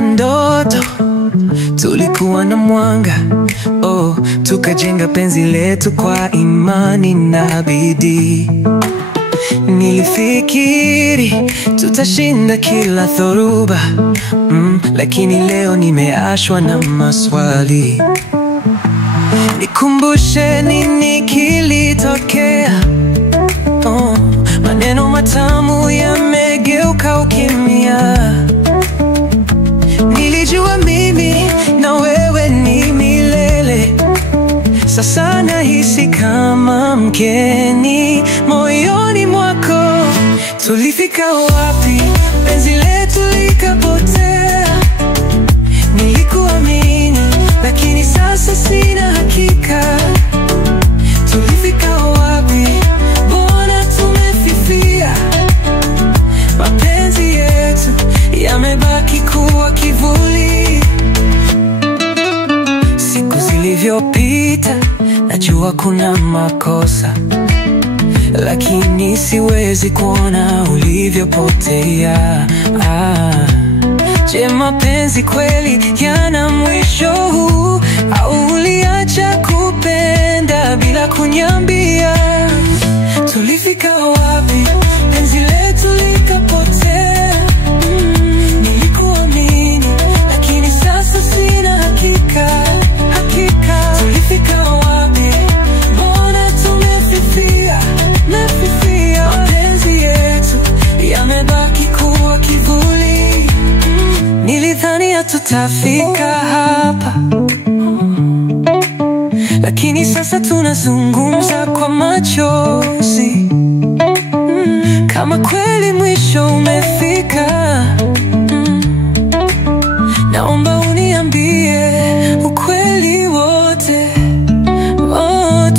na ndoto, tulikuwa na mwanga, oh, tukajenga penzi letu kwa imani na bidii. Nilifikiri tutashinda kila dhoruba, lakini leo nimeashwa na maswali. Nikumbushe nini kilitokea? Maneno matamu yamegeuka ukimya. Nilijua mimi na wewe ni milele, sasa nahisi kama mgeni moyoni mwako. Tulifika wapi? Penzi letu likapotea. Nilikuamini, lakini sasa sina hakika. Tulifika wapi? Mbona tumefifia? Mapenzi yetu yamebaki kuwa kivuli. Siku zilivyopita, najua kuna makosa, lakini siwezi kuona ulivyopotea. Je, mapenzi kweli yana mwisho huu, au uliacha kupenda bila kuniambia? Tulifika wapi? Penzi letu likapotea. Nilikuamini, lakini sasa sina hakika. Tulifika wapi? Mbona tumefifia? Mapenzi yetu yamebaki kuwa kivuli. Nilidhani hatutafika hapa, lakini sasa tunazungumza kwa machozi. Kama kweli mwisho umefika, naomba uniambie ukweli wote.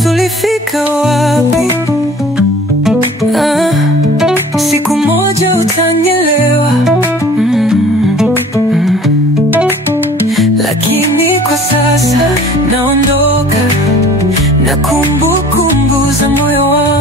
Tulifika wapi? Siku moja utanielewa. Lakini kwa sasa naondoka na kumbukumbu za moyo wangu.